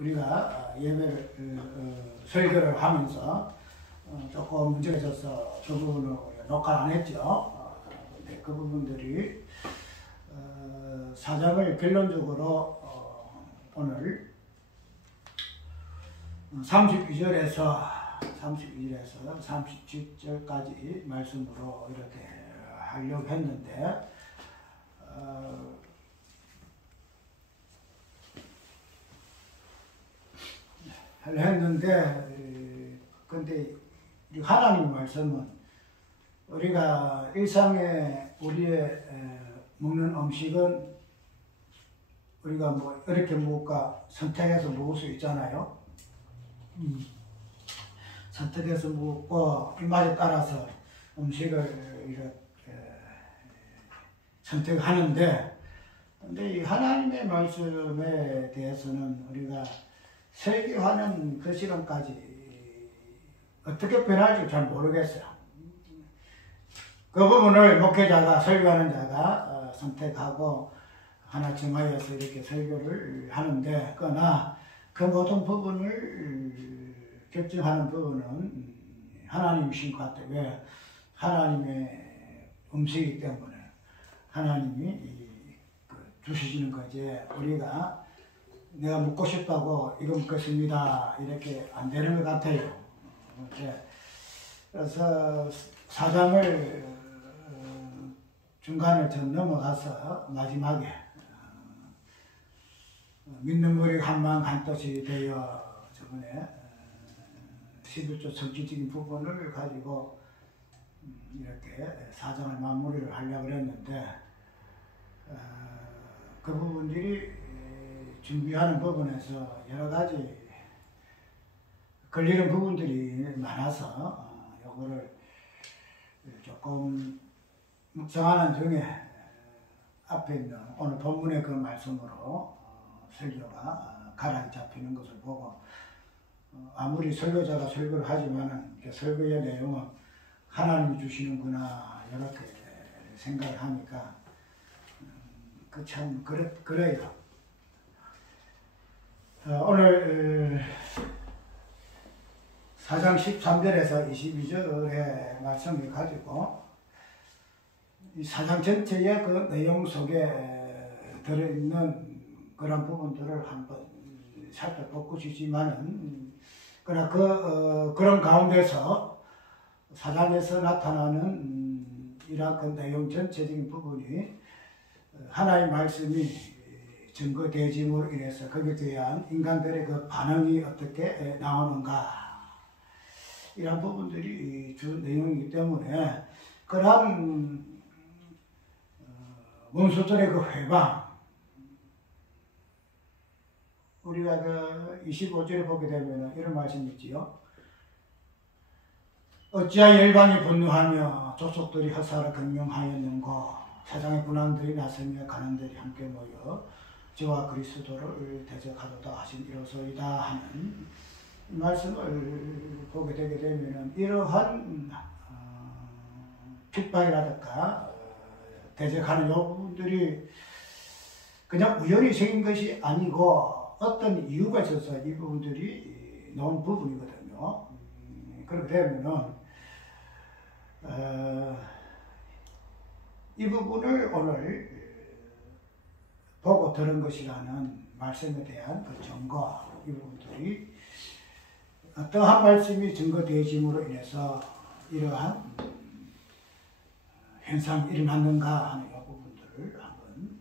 우리가 예배를 설교를 하면서 조금 문제가 있어서 그 부분을 녹화를 안 했죠. 근데 그 부분들이 사장을 결론적으로 오늘 32절에서 37절까지 말씀으로 이렇게 하려고 했는데 근데 하나님 말씀은 우리가 일상에 우리의 먹는 음식은 우리가 뭐 이렇게 먹을까 선택해서 먹을 수 있잖아요. 선택해서 먹고 입맛에 따라서 음식을 이렇게 선택하는데, 근데 이 하나님의 말씀에 대해서는 우리가 설교하는 그 시간까지 어떻게 변할지 잘 모르겠어요. 그 부분을 목회자가, 설교하는 자가 선택하고 하나 정하여서 이렇게 설교를 하는데, 그러나 그 모든 부분을 결정하는 부분은 하나님이신 것 같아요. 왜? 하나님의 음식이기 때문에 하나님이 주시는 거지, 우리가 내가 먹고 싶다고 이거 먹겠습니다 이렇게 안 되는 것 같아요. 그래서 사장을 중간을 좀 넘어가서 마지막에 믿는 머리 한마음 한뜻이 되어 저번에 11조 정치적인 부분을 가지고 이렇게 사장을 마무리를 하려고 했는데, 그 부분들이 준비하는 부분에서 여러 가지 걸리는 부분들이 많아서 요거를 조금 묵상하는 중에 앞에 있는 오늘 본문의 그 말씀으로 설교가 가락이 잡히는 것을 보고, 아무리 설교자가 설교를 하지만은 설교의 내용은 하나님이 주시는구나 이렇게 생각을 하니까 그 참 그래요. 오늘 4장 13절에서 22절의 말씀을 가지고 이 4장 전체의 그 내용 속에 들어있는 그런 부분들을 한번 살펴보고 싶지만은, 그러나 그런 가운데서 4장에서 나타나는 이러한 그 내용 전체적인 부분이 하나님의 말씀이 증거되짐으로 인해서 거기에 대한 인간들의 그 반응이 어떻게 나오는가, 이런 부분들이 주 내용이기 때문에 그러한 원수들의 그 회방, 우리가 그 25절에 보게 되면 이런 말씀이 있지요. 어찌하여 열방이 분노하며 족속들이 허사를 경영하였는고, 세상의 군왕들이 나서며 가난들이 함께 모여 저와 그리스도를 대적하도다 하신 이로소이다 하는 말씀을 보게 되게 되면, 이러한 핍박이라든가 대적하는 이 부분들이 그냥 우연히 생긴 것이 아니고 어떤 이유가 있어서 이 부분들이 나온 부분이거든요. 그렇게 되면은 이 부분을 오늘 보고 들은 것이라는 말씀에 대한 그 증거, 이 부분들이 어떠한 말씀이 증거되어짐으로 인해서 이러한 현상이 일어났는가 하는 이 부분들을 한번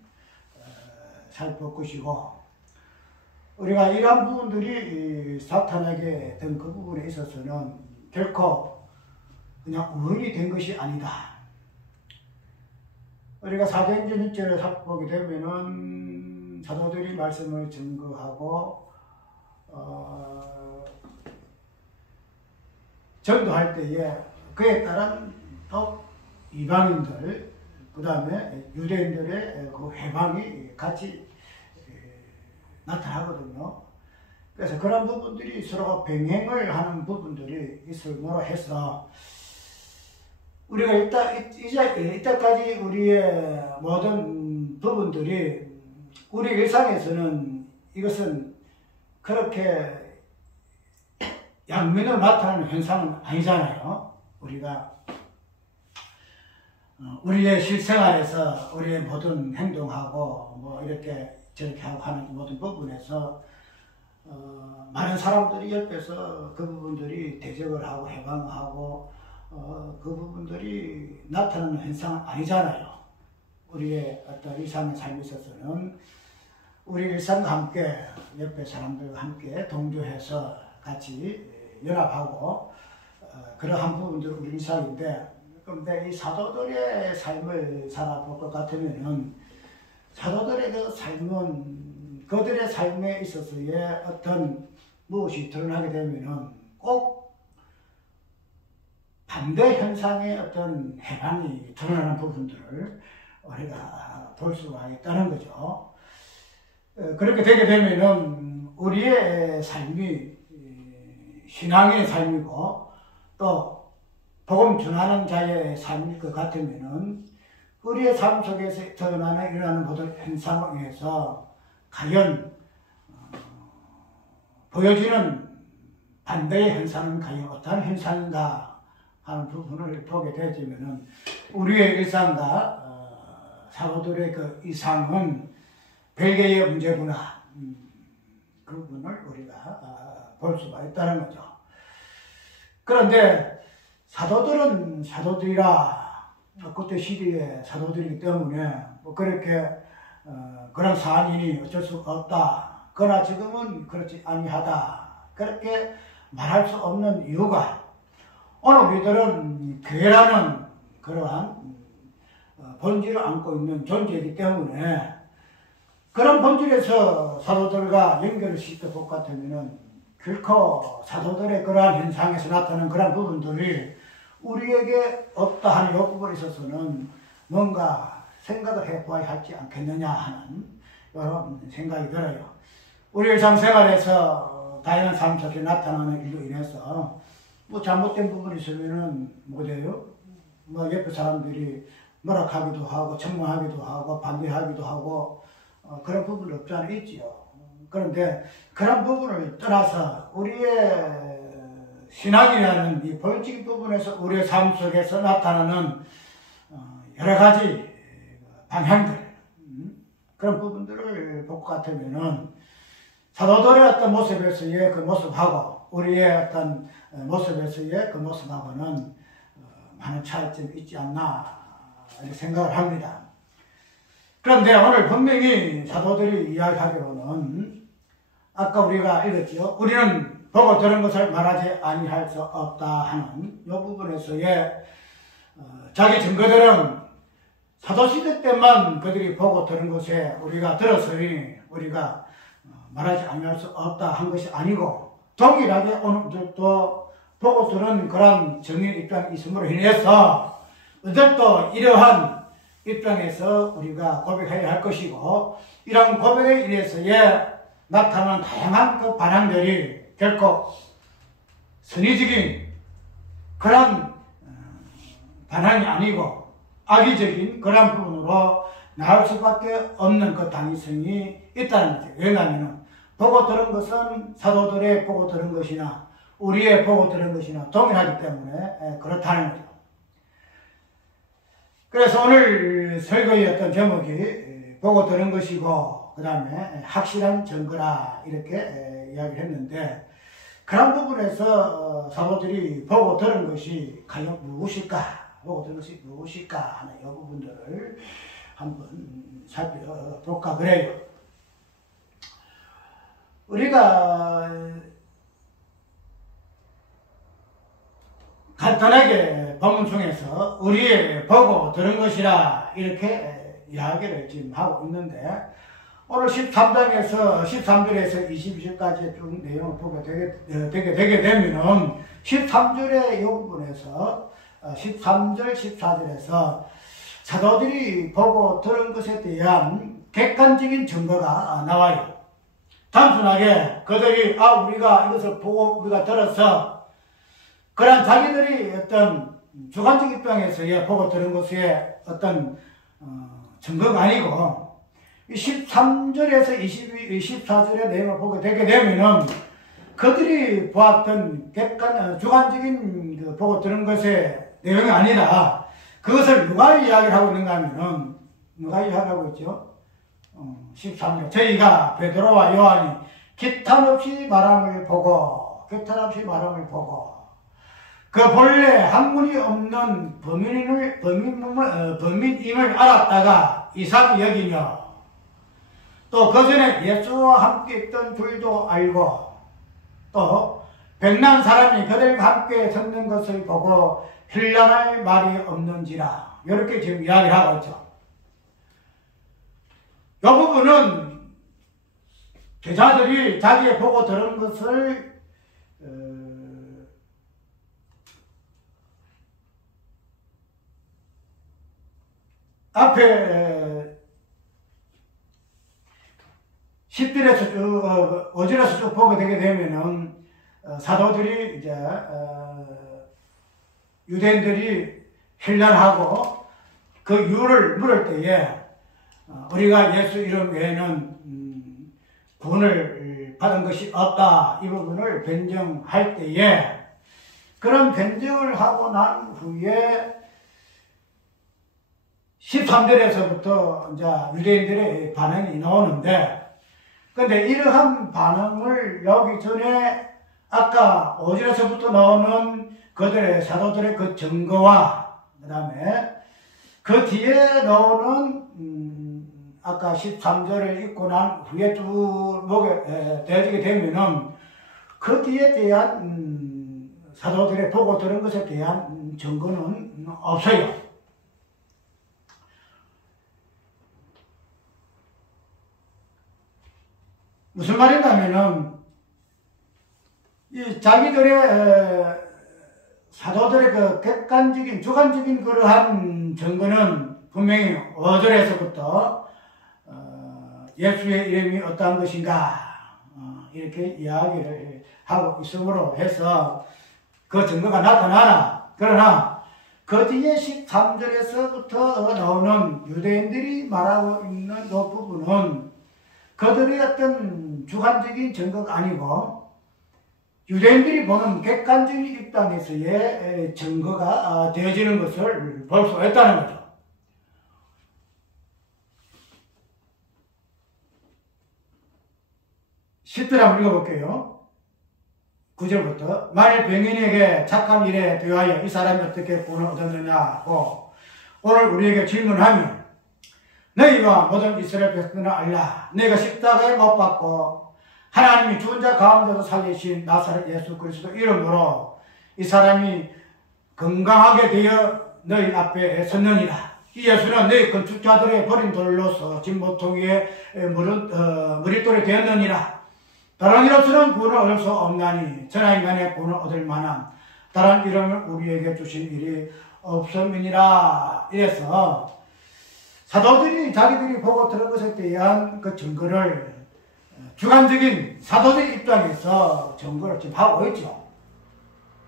살펴보시고, 우리가 이러한 부분들이 사탄에게 된 그 부분에 있어서는 결코 그냥 우연히 된 것이 아니다. 우리가 사도행전 1절을 살펴보게 되면은 사도들이 말씀을 증거하고 전도할 때에 그에 따른 또 이방인들, 그 다음에 유대인들의 그 회방이 같이 나타나거든요. 그래서 그런 부분들이 서로 병행을 하는 부분들이 있음으로 해서 우리가 이때까지 우리의 모든 부분들이 우리 일상에서는 이것은 그렇게 양면으로 나타나는 현상은 아니잖아요. 우리가 우리의 실생활에서 우리의 모든 행동하고 뭐 이렇게 저렇게 하고 하는 모든 부분에서 많은 사람들이 옆에서 그 부분들이 대적을 하고 해방하고 그 부분들이 나타나는 현상은 아니잖아요. 우리의 어떤 일상의 삶에 있어서는 우리 일상과 함께 옆에 사람들과 함께 동조해서 같이 연합하고 그러한 부분들이 우리 일상인데, 그런데 이 사도들의 삶을 살아볼 것 같으면은 사도들의 그 삶은 그들의 삶에 있어서의 어떤 무엇이 드러나게 되면은 꼭 반대 현상의 어떤 해방이 드러나는 부분들을 우리가 볼 수가 있다는 거죠. 그렇게 되게 되면은 우리의 삶이 신앙의 삶이고 또 복음 전하는 자의 삶일 것 같으면은 우리의 삶 속에서 드러나는 일어나는 모든 현상에 의해서 과연 보여지는 반대의 현상은 과연 어떤 현상인가 하는 부분을 보게 되지면은 우리의 일상과 사도들의 그 이상은 별개의 문제구나. 그 부분을 우리가 볼 수가 있다는 거죠. 그런데 사도들은 사도들이라 그때 시대의 사도들이기 때문에 뭐 그렇게 그런 사안이니 어쩔 수 없다. 그러나 지금은 그렇지 아니하다. 그렇게 말할 수 없는 이유가 오늘 우리들은 교회라는 그러한 본질을 안고 있는 존재이기 때문에 그런 본질에서 사도들과 연결을 시킬 것 같으면은 결코 사도들의 그러한 현상에서 나타나는 그런 부분들이 우리에게 없다 하는 이 부분에 있어서는 뭔가 생각을 해보아야 하지 않겠느냐 하는 이런 생각이 들어요. 우리 일상생활에서 다양한 삶 속에 나타나는 일로 인해서 뭐 잘못된 부분이 있으면은 뭐래요? 뭐 옆에 사람들이 뭐라 하기도 하고 청문하기도 하고 반대하기도 하고 그런 부분이 없지 않아 있지요. 그런데 그런 부분을 떠나서 우리의 신앙이라는 이 본질 부분에서 우리의 삶 속에서 나타나는 여러 가지 방향들, 그런 부분들을 볼 것 같으면은 사도들의 어떤 모습에서의 그 모습하고 우리의 어떤 모습에서의 그 모습하고는 많은 차이점이 있지 않나 이렇게 생각을 합니다. 그런데 오늘 분명히 사도들이 이야기하기로는 아까 우리가 읽었죠. 우리는 보고 들은 것을 말하지 아니할 수 없다 하는 이 부분에서의 자기 증거들은 사도시대 때만 그들이 보고 들은 것에 우리가 들었으니 우리가 말하지 아니할 수 없다 한 것이 아니고 동일하게 오늘도 보고 들은 그런 정인 입장이 있음으로 인해서 오늘도 이러한 입장에서 우리가 고백해야 할 것이고 이런 고백에 의해서의 나타나는 다양한 그 반항들이 결코 선의적인 그런 반항이 아니고 악의적인 그런 부분으로 나올 수밖에 없는 그 당위성이 있다는 거죠. 왜냐하면 보고 들은 것은 사도들의 보고 들은 것이나 우리의 보고 들은 것이나 동일하기 때문에 그렇다는 거죠. 그래서 오늘 설교의 어떤 제목이 보고 들은 것이고 그 다음에 확실한 증거라 이렇게 이야기를 했는데 그런 부분에서 사도들이 보고 들은 것이 과연 무엇일까? 보고 들은 것이 무엇일까? 하는 이 부분들을 한번 살펴볼까 그래요. 우리가 간단하게 본문 중에서 우리의 보고 들은 것이라 이렇게 이야기를 지금 하고 있는데 오늘 13장에서 13절에서 22절까지 쭉 내용을 보게 되게 되면은 13절의 이 부분에서 13절, 14절에서 사도들이 보고 들은 것에 대한 객관적인 증거가 나와요. 단순하게 그들이 우리가 이것을 보고 우리가 들어서 그런 자기들이 어떤 주관적 입장에서의 보고 들은 것의 어떤 증거가 아니고 13절에서 24절의 내용을 보게 되게 되면은 그들이 보았던 주관적인 보고 들은 것의 내용이 아니라 그것을 누가 이야기를 하고 있는가 하면은 누가 이야기하고 있죠? 13절 저희가 베드로와 요한이 기탄없이 말함을 보고 그 본래 학문이 없는 범인임을 알았다가 이상히 여기며 또 그 전에 예수와 함께 있던 둘도 알고 또 백난 사람이 그들과 함께 섰는 것을 보고 힐난할 말이 없는지라 이렇게 지금 이야기를 하고 있죠. 이 부분은 제자들이 자기의 보고 들은 것을 앞에 10절에서 5절에서 쭉 보게 되게 되면은 사도들이 이제 유대인들이 힐난하고 그 이유를 물을 때에 우리가 예수 이름 외에는 구원을 받은 것이 없다 이 부분을 변정할 때에 그런 변정을 하고 난 후에 13절에서부터 이제 유대인들의 반응이 나오는데 근데 이러한 반응을 여기 전에 아까 5절에서부터 나오는 그들의 사도들의 그 증거와 그 다음에 그 뒤에 나오는 아까 13절을 읽고 난 후에 쭉 보게 되어지게 되면은 그 뒤에 대한 사도들의 보고 들은 것에 대한 증거는 없어요. 무슨 말인가 하면은 이 자기들의 사도들의 그 객관적인 주관적인 그러한 증거는 분명히 5절에서부터 예수의 이름이 어떠한 것인가 이렇게 이야기를 하고 있음으로 해서 그 증거가 나타나나 그러나 그 뒤에 13절에서부터 나오는 유대인들이 말하고 있는 이 부분은 그들의 어떤 주관적인 증거가 아니고 유대인들이 보는 객관적인 입장에서의 증거가 되어지는 것을 볼 수 있다는 거죠. 십절 한번 읽어볼게요. 9절부터 만일 병인에게 착한 일에 대하여 이 사람이 어떻게 구원을 얻었느냐고 오늘 우리에게 질문하면 너희가 모든 이스라엘 백성들은 알라. 내가 십자가에 못 박고 하나님이 죽은 자 가운데서 살리신 나사렛 예수 그리스도 이름으로 이 사람이 건강하게 되어 너희 앞에 섰느니라. 이 예수는 너희 건축자들의 버린 돌로서 진보통에 머릿돌이 되었느니라. 다른 이로서는 구원을 얻을 수 없나니 천하인간의 구원을 얻을 만한 다른 이름을 우리에게 주신 일이 없음이니라. 이래서 사도들이 자기들이 보고 들은 것에 대한 그 증거를 주관적인 사도들 입장에서 증거를 지금 하고 있죠.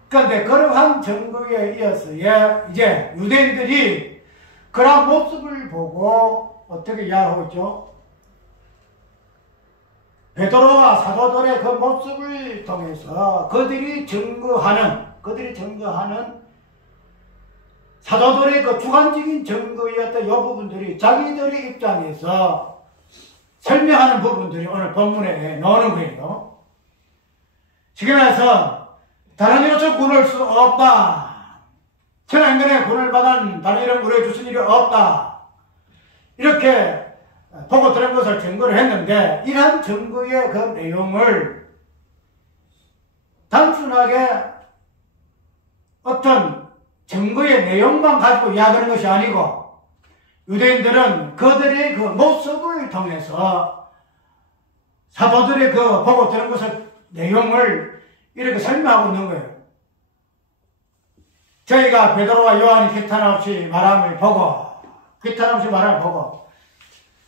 그런데 그러한 증거에 이어서 이제 유대인들이 그러한 모습을 보고 어떻게 이야기하고 있죠? 베드로와 사도들의 그 모습을 통해서 그들이 증거하는 사도들의 그 주관적인 증거였던 이 부분들이 자기들의 입장에서 설명하는 부분들이 오늘 본문에 나오는 거예요. 지금 해서 다른 이로서 구원할 수 없다. 천하인간의 구원을 받은 다른 이름 우리에게 주신 일이 없다. 이렇게 보고 들은 것을 증거를 했는데 이러한 증거의 그 내용을 단순하게 어떤 증거의 내용만 가지고 이야기하는 것이 아니고 유대인들은 그들의 그 모습을 통해서 사도들의 그 보고 들은 것의 내용을 이렇게 설명하고 있는 거예요. 저희가 베드로와 요한이 기탄 없이 말함을 보고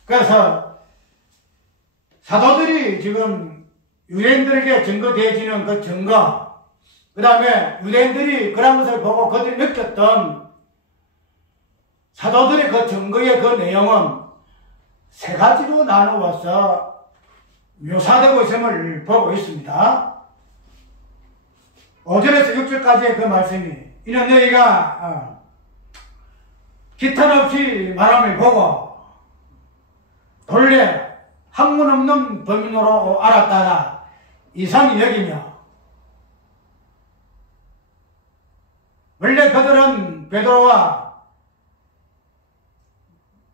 그래서 사도들이 지금 유대인들에게 증거되어지는 그 증거 그 다음에 유대인들이 그런 것을 보고 그들이 느꼈던 사도들의 그 증거의 그 내용은 세 가지로 나누어서 묘사되고 있음을 보고 있습니다. 5절에서 6절까지의 그 말씀이, 이는 너희가 기탄 없이 말함을 보고 본래 학문 없는 범인으로 알았다가 이상히 여기며, 원래 그들은 베드로와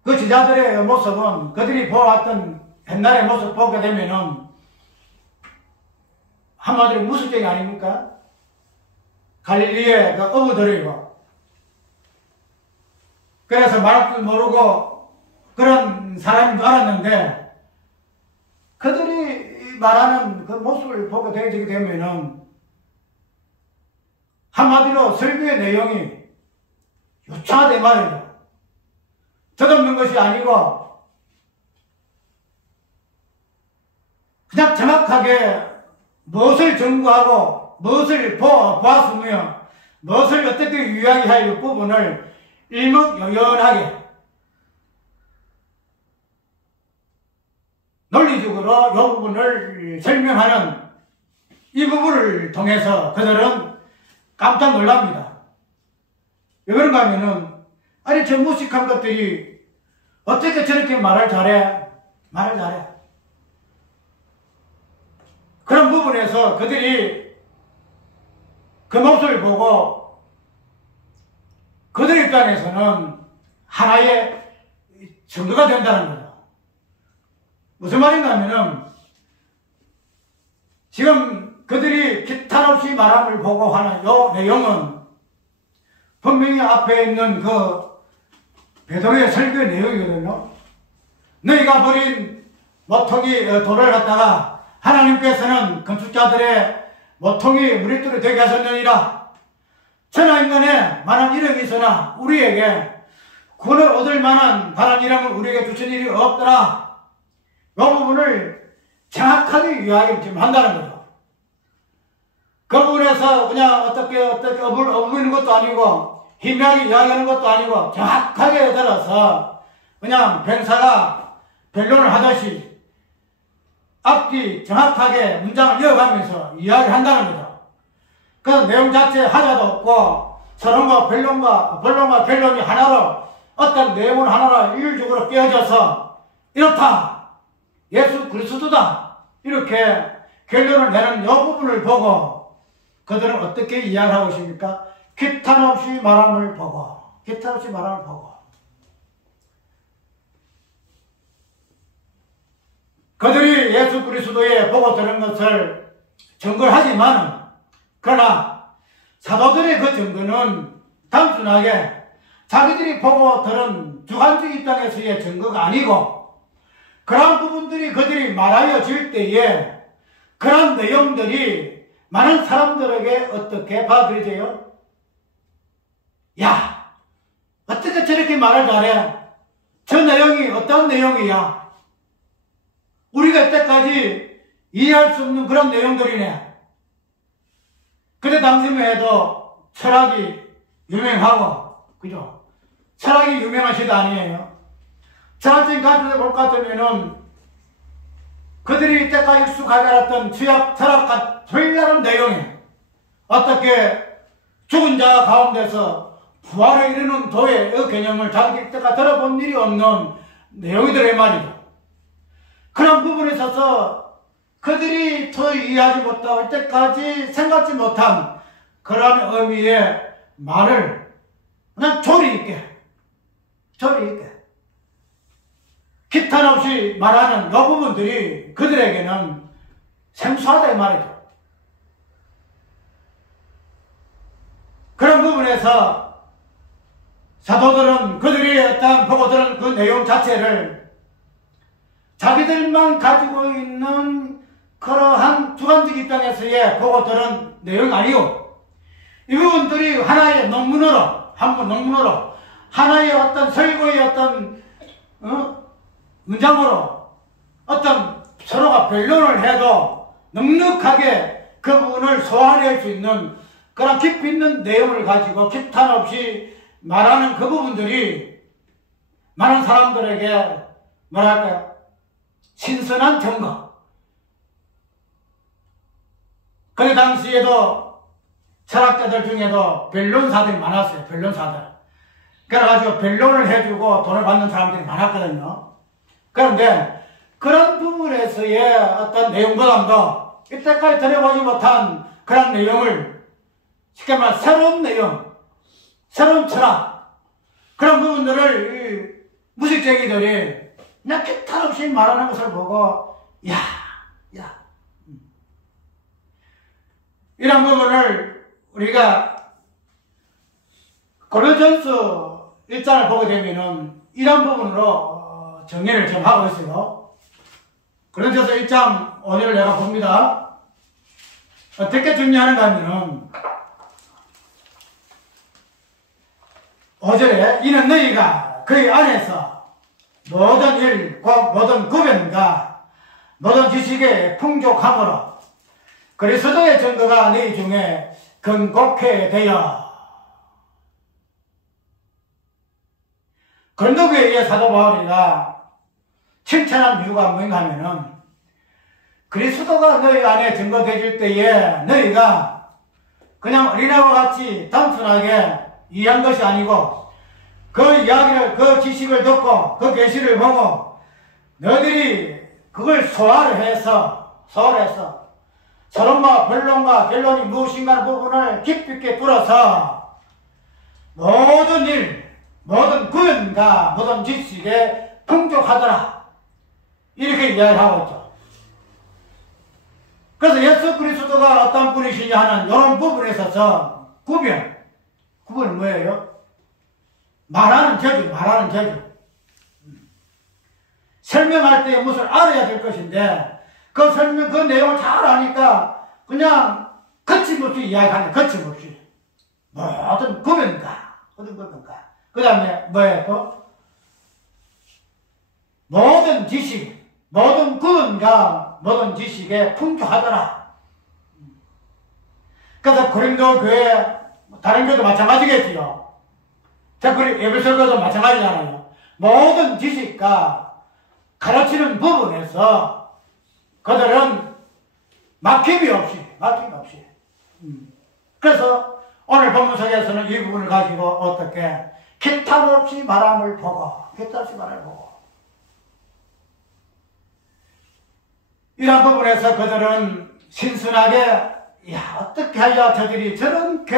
그 제자들의 모습은 그들이 보았던 옛날의 모습 보게 되면은 한마디로 무술쟁이 아닙니까? 갈릴리의 그 어부들이고, 그래서 말할 줄 모르고 그런 사람인 줄 알았는데, 그들이 말하는 그 모습을 보게 되게 되면은 한마디로 설교의 내용이 유창하다 말이에요. 덧없는 것이 아니고 그냥 정확하게 무엇을 전구하고 무엇을 보았으며 무엇을 어떻게 유의하게 할 이 부분을 일목요연하게 논리적으로 이 부분을 설명하는 이 부분을 통해서 그들은 깜짝 놀랍니다. 왜 그런가 하면은, 아니 저 무식한 것들이 어떻게 저렇게 말을 잘해? 말을 잘해. 그런 부분에서 그들이 그 모습을 보고 그들 입장에서는 하나의 증거가 된다는 거죠. 무슨 말인가 하면은, 지금 그들이 기탄 없이 말함을 보고 하는 이 내용은 분명히 앞에 있는 그 베드로의 설교의 내용이거든요. 너희가 버린 모퉁이 돌을 갖다가 하나님께서는 건축자들의 모퉁이 무리돌이 되게 하셨느니라. 천하인간에 많은 이름이 있으나 우리에게 구원을 얻을 만한 다른 이름을 우리에게 주신 일이 없더라. 이 부분을 정확하게 이야기를 지금 한다는 거죠. 그 부분에서 그냥 어떻게 어부이는 것도 아니고 희미하게 이야기하는 것도 아니고 정확하게 들어서 그냥 변사가 변론을 하듯이 앞뒤 정확하게 문장을 이어가면서 이야기를 한다는 거죠. 그 내용 자체 하자도 없고 서론과 변론과 변론이 하나로 어떤 내용을 하나로 일률적으로 깨어져서 이렇다, 예수 그리스도다, 이렇게 결론을 내는 이 부분을 보고 그들은 어떻게 이야기하고 있습니까? 기탄 없이 말함을 보고, 기탄 없이 말함을 보고. 그들이 예수 그리스도의 보고 들은 것을 증거를 하지만, 그러나 사도들의 그 증거는 단순하게 자기들이 보고 들은 주관적 입장에서의 증거가 아니고, 그러한 부분들이 그들이 말하여 질 때에 그런 내용들이 많은 사람들에게 어떻게 받아들여져요? 야, 어떻게 저렇게 말을 잘해? 저 내용이 어떤 내용이야? 우리가 이때까지 이해할 수 없는 그런 내용들이네. 그때 당시만 해도 철학이 유명하고, 그죠? 철학이 유명한 시대 아니에요? 철학적인 관점에서 볼 것 같으면은 그들이 이때까지 익숙하게 알았던 철학과 별다른 내용이 어떻게 죽은 자 가운데서 부활에 이르는 도의 개념을 자기들 이때까지 들어본 일이 없는 내용이더래 말이죠. 그런 부분에 있어서 그들이 더 이해하지 못하고 이때까지 생각지 못한 그런 의미의 말을 그냥 조리 있게 기탄 없이 말하는 이 부분들이 그들에게는 생소하다 이 말이죠. 그런 부분에서 사도들은 그들이 어떤 보고 들은 그 내용 자체를 자기들만 가지고 있는 그러한 주관적 입장에서의 보고 들은 내용 아니고, 이 부분들이 하나의 논문으로 하나의 어떤 설교의 어떤 문장으로 어떤 서로가 변론을 해도 넉넉하게 그 부분을 소화할 수 있는 그런 깊이 있는 내용을 가지고 기탄 없이 말하는 그 부분들이 많은 사람들에게 뭐랄까요? 신선한 증거. 그 당시에도 철학자들 중에도 변론사들이 많았어요. 변론사들. 그래가지고 변론을 해주고 돈을 받는 사람들이 많았거든요. 그런데 그런 부분에서의 어떤 내용보다도 이때까지 들어보지 못한 그런 내용을 쉽게 말해 새로운 내용, 새로운 철학, 그런 부분들을 무식쟁이들이 그냥 기탄 없이 말하는 것을 보고 야 이런 부분을 우리가 고린도전서 1장을 보게 되면은 이런 부분으로 정리를 좀 하고 있어요. 고린도전서 1장 5절을 내가 봅니다. 어떻게 정리하는가 하면은 5절에 이는 너희가 그의 안에서 모든 일, 모든 구변과 모든 지식에 풍족함으로 그리스도의 증거가 너희 중에 건국해 되어 고린도교에 의해 사도 바울이가 칭찬한 이유가 뭔가 하면은 그리스도가 너희 안에 증거되질 때에 너희가 그냥 어린아이와 같이 단순하게 이해한 것이 아니고 그 이야기를, 그 지식을 듣고 그 계시를 보고 너희들이 그걸 소화를 해서 서론과 변론과 결론이 무엇인가 부분을 깊이 있게 뚫어서 모든 일, 모든 구현과 모든 지식에 풍족하더라. 이렇게 이야기를 하고 있죠. 그래서 예수 그리스도가 어떤 분이시냐 하는 이런 부분에 있어서 구분은 뭐예요? 말하는 재주. 설명할 때 무엇을 알아야 될 것인데 그 내용을 잘 아니까 그냥 거침없이 이야기하는 거침없이 모든 구변가 그 다음에 뭐예요 또? 모든 지식, 모든 구변과 모든 지식에 풍족하더라. 그래서 고린도 교회 다른 교회도 마찬가지겠지요. 특별히 에베소 교회도 마찬가지잖아요. 모든 지식과 가르치는 부분에서 그들은 막힘이 없이. 그래서 오늘 본문 속에서는 이 부분을 가지고 어떻게 기탄 없이 말함을 보고 이런 부분에서 그들은 신선하게 어떻게 하여 저들이 저렇게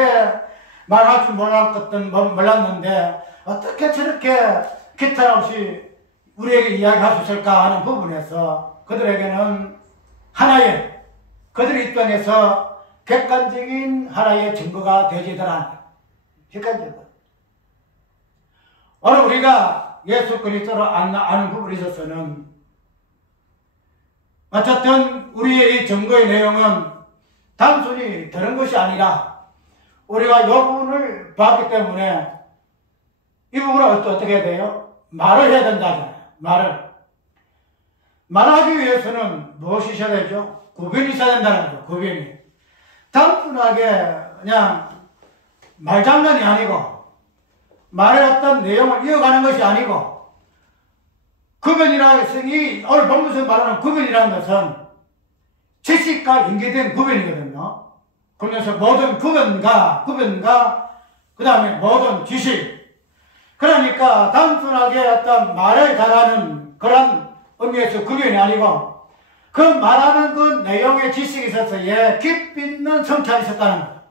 말할 줄 몰랐는데 어떻게 저렇게 기탄 없이 우리에게 이야기할 수 있을까 하는 부분에서 그들에게는 하나의 그들 입장에서 객관적인 하나의 증거가 되지더라. 객관적인 것. 오늘 우리가 예수 그리스도를 아는 부분에 있어서는 어쨌든 우리의 이 증거의 내용은 단순히 들은 것이 아니라 우리가 이 부분을 봤기 때문에 이 부분을 어떻게 해야 돼요? 말을 해야 된다잖아요. 말하기 위해서는 무엇이 있어야 되죠? 구변이 있어야 된다는 거죠. 구변이. 단순하게 그냥 말장난이 아니고 말의 어떤 내용을 이어가는 것이 아니고 구변이라는 것은 오늘 본문에서 말하는 구변이라는 것은 지식과 연계된 구변이거든요. 그래서 모든 구변과 그 다음에 모든 지식. 그러니까 단순하게 어떤 말을 잘하는 그런 의미에서 구변이 아니고 그 말하는 그 내용의 지식에 있어서의 깊이 있는 성찰이 있었다는 거예요.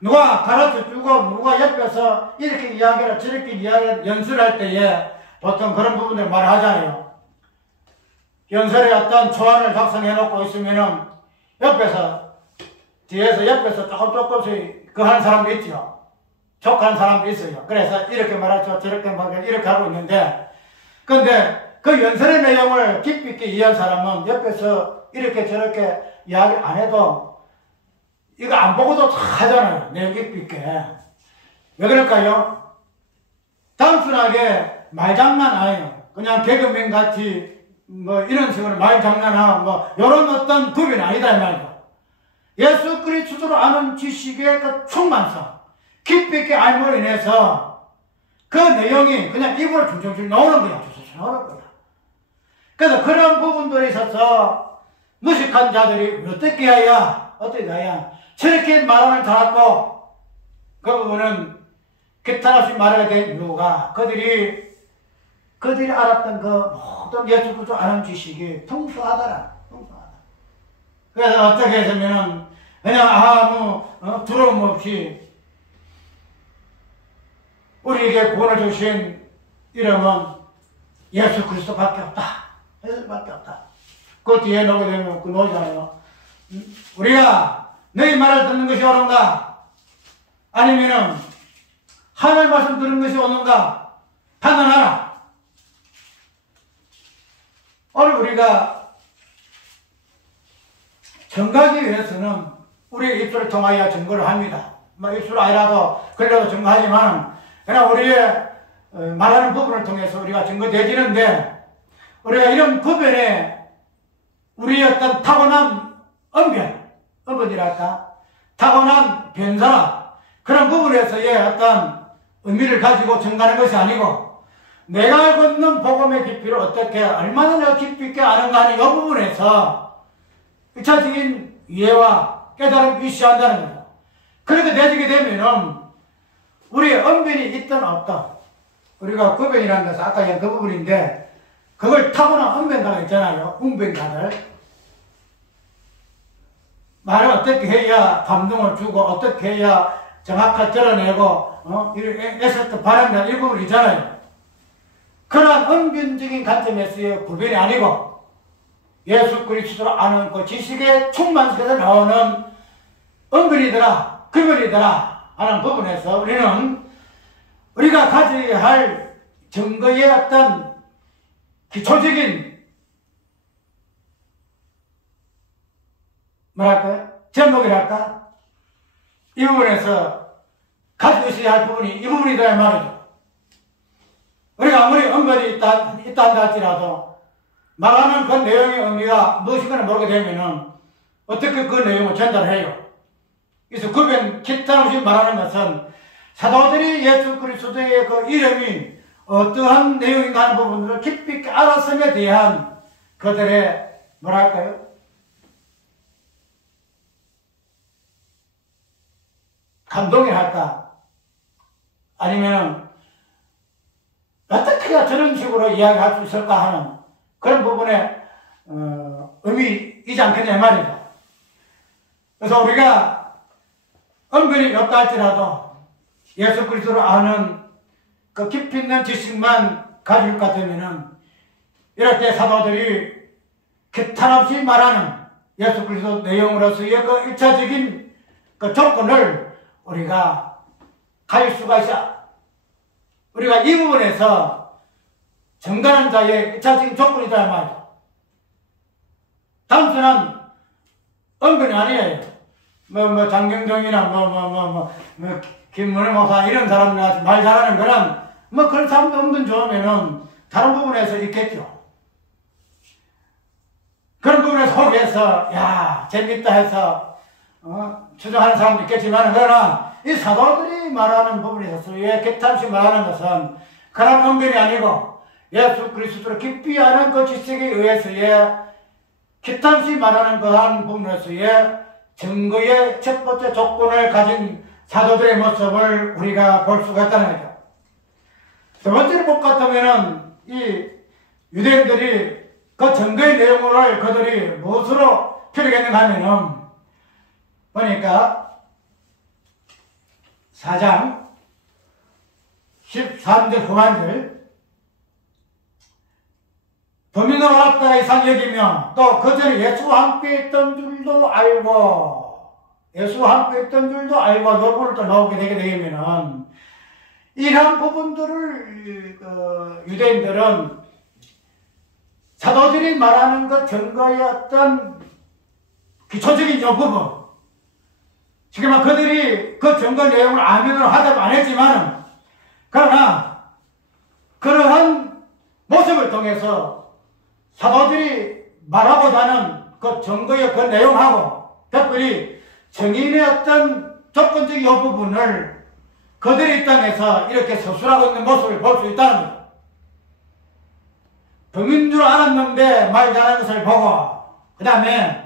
누가 가르쳐주고 누가 옆에서 이렇게 이야기를 저렇게 이야기를 연설할 때에 보통 그런 부분들 말하잖아요. 연설에 어떤 초안을 작성해놓고 있으면은 뒤에서 옆에서 조금씩 그 하는 사람도 있죠. 촉하는 사람도 있어요. 그래서 이렇게 말하죠. 저렇게 말하죠. 이렇게 하고 있는데 근데 그 연설의 내용을 깊이 있게 이해한 사람은 옆에서 이렇게 저렇게 이야기 안 해도 이거 안 보고도 다 하잖아요. 내용 깊이 있게. 왜 그럴까요? 단순하게 말장난 아니에요. 그냥 개그맨 같이 뭐 이런 식으로 말장난하고 뭐 이런 어떤 구별이 아니다 이 말이죠. 예수 그리스도를 아는 지식의 그 충만성, 깊이 있게 알므로 인해서 그 내용이 그냥 입으로 중중중 나오는 거야. 나오는 거야. 그래서 그런 부분들에 있어서 무식한 자들이 어떻게 해야 저렇게 말하는 자랐고, 그 부분은 기탄없이 말하게 된 이유가 그들이 알았던 그 모든 예수 그리스도 아는 지식이 풍부하더라. 그래서 어떻게 했으면은 그냥 아무 두려움 없이 우리에게 구원을 주신 이름은 예수 그리스도밖에 없다. 예수밖에 없다. 그 뒤에 놓게 되면 그 놓잖아요. 우리가 너희 말을 듣는 것이 옳은가? 아니면은 하나님 말씀 들은 것이 옳은가? 판단하라. 오늘 우리가 증거하기 위해서는 우리의 입술을 통하여 증거를 합니다. 뭐 입술 아니라도 그래도 증거하지만 그냥 우리의 말하는 부분을 통해서 우리가 증거되지는데, 우리가 이런 부분에 우리의 어떤 타고난 언변이랄까? 타고난 변사, 그런 부분에서의 어떤 의미를 가지고 증거하는 것이 아니고, 내가 알고 있는 복음의 깊이를 어떻게, 얼마나 내가 깊이 있게 아는가 하는 이 부분에서 1차적인 이해와 깨달음을 이시한다는 거죠. 그렇게 되지게 되면은, 우리의 언변이 있든 없든, 우리가 구변이라는 것은 아까 얘기한 그 부분인데, 그걸 타고난 언변가가 있잖아요. 웅변가들. 말을 어떻게 해야 감동을 주고, 어떻게 해야 정확하게 드러내고, 애썼던 바람이나 이 부분이 있잖아요. 그런 언변적인 관점에서의 구변이 아니고, 예수 그리스도를 아는 그 지식의 충만성에서 나오는 언변이더라, 구변이더라 하는 부분에서 우리는 우리가 가져야 할 증거의 어떤 기초적인 제목이랄까? 이 부분에서 가지고 있어야 할 부분이 이 부분이다 말이죠. 우리가 아무리 언변이 있다 한다 할지라도 말하는 그 내용의 의미가 무엇인가를 모르게 되면은 어떻게 그 내용을 전달해요? 그래서 구변 기타 없이 말하는 것은 사도들이 예수 그리스도의 그 이름이 어떠한 내용인가 하는 부분들을 깊이 있게 알았음에 대한 그들의 감동이 할까? 아니면은 어떻게 해야 저런 식으로 이야기할 수 있을까 하는 그런 부분에 의미이지 않겠냐 말이죠. 그래서 우리가 언변이 없다 할지라도 예수 그리스도를 아는 그 깊이 있는 지식만 가질 것 같으면은 이렇게 사도들이 기탄 없이 말하는 예수 그리스도 내용으로서의 그 1차적인 그 조건을 우리가 가질 수가 있어. 우리가 이 부분에서 정당한 자의 1차적인 조건이다 말이죠. 단순한 언변이 아니에요. 장경정이나 김문혜 목사 이런 사람들 말 잘하는 거는 그런 사람도 언변 좋으면은 다른 부분에서 있겠죠. 그런 부분에서 혹해서 야 재밌다 해서 추정하는 사람도 있겠지만, 그러나 이 사도들이 말하는 부분에 있어서 기탄없이 말하는 것은 그런 언변이 아니고 예수 그리스도를 깊이 아는 그 지식에 의해서의 기탄없이 말하는 그한 부분에서의 증거의 첫 번째 조건을 가진 사도들의 모습을 우리가 볼 수가 있다는 거죠. 두 번째로 볼 것 같으면은 이 유대인들이 그 증거의 내용을 그들이 무엇으로 표현했는가 하면은 보니까 4장 13절 후반절 범인을 알았다 이상 여기며 또 그전에 예수와 함께 있던 줄도 알고 예수와 함께 있던 줄도 알고 요 부분을 또 나오게 되게 되면은 이러한 부분들을 유대인들은 사도들이 말하는 그 증거의 어떤 기초적인 요 부분, 지금 그들이 그 증거 내용을 아멘으로 하다고 안 했지만은, 그러나 그러한 모습을 통해서 사도들이 말하고자 하는 그 증거의 그 내용하고 특별히 정인의 어떤 조건적인 요 부분을 그들의 입장에서 이렇게 서술하고 있는 모습을 볼 수 있다는 거죠. 병인 줄 알았는데 말 잘하는 것을 보고, 그 다음에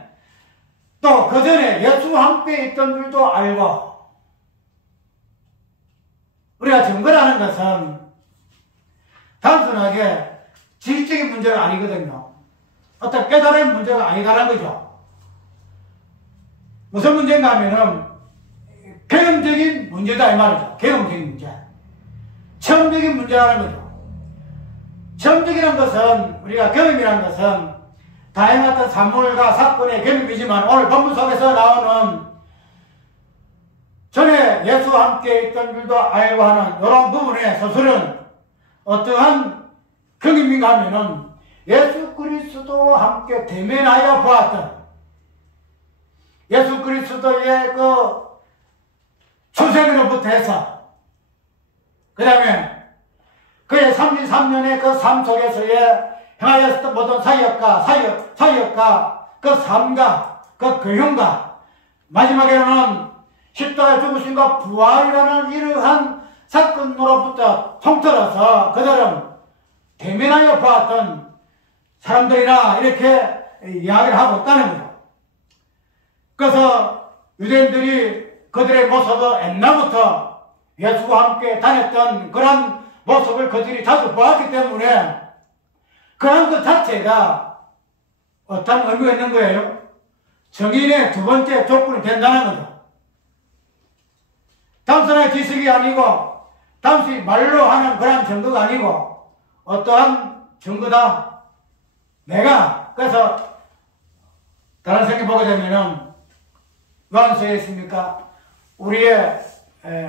또 그 전에 예수와 함께 있던 줄도 알고, 우리가 증거라는 것은 단순하게 지식적인 문제가 아니거든요. 어떤 깨달은 문제가 아니다라는 거죠. 무슨 문제인가 하면은 경험적인 문제다 이 말이죠. 경험적인 문제. 체험적인 문제라는 거죠. 체험적이라는 것은, 우리가 경험이라는 것은 다양한 사물과 사건의 경험이지만, 오늘 본문 속에서 나오는 전에 예수와 함께 있던 줄도 알고 하는 이런 부분의 서술은 어떠한 경험인가 하면은 예수 그리스도와 함께 대면하여 보았던, 예수 그리스도의 그 출생으로부터 해서, 그 다음에 그의 33년의 그 삶 속에서의 행하였던 모든 사역과 그 삶과 그 교훈과 마지막에는 십자가의 죽으심과 부활이라는 이러한 사건으로부터 통틀어서 그들은 대면하여 보았던 사람들이나 이렇게 이야기를 하고 있다는 거죠. 그래서 유대인들이 그들의 모습을 옛날부터 예수와 함께 다녔던 그런 모습을 그들이 자주 보았기 때문에 그런 것 자체가 어떤 의미가 있는 거예요? 정인의 두 번째 조건이 된다는 거죠. 단순한 지식이 아니고 단순히 말로 하는 그런 증거가 아니고 어떠한 증거다. 내가 그래서 다른 생각 보게 되면은 요한서에 있습니까? 우리의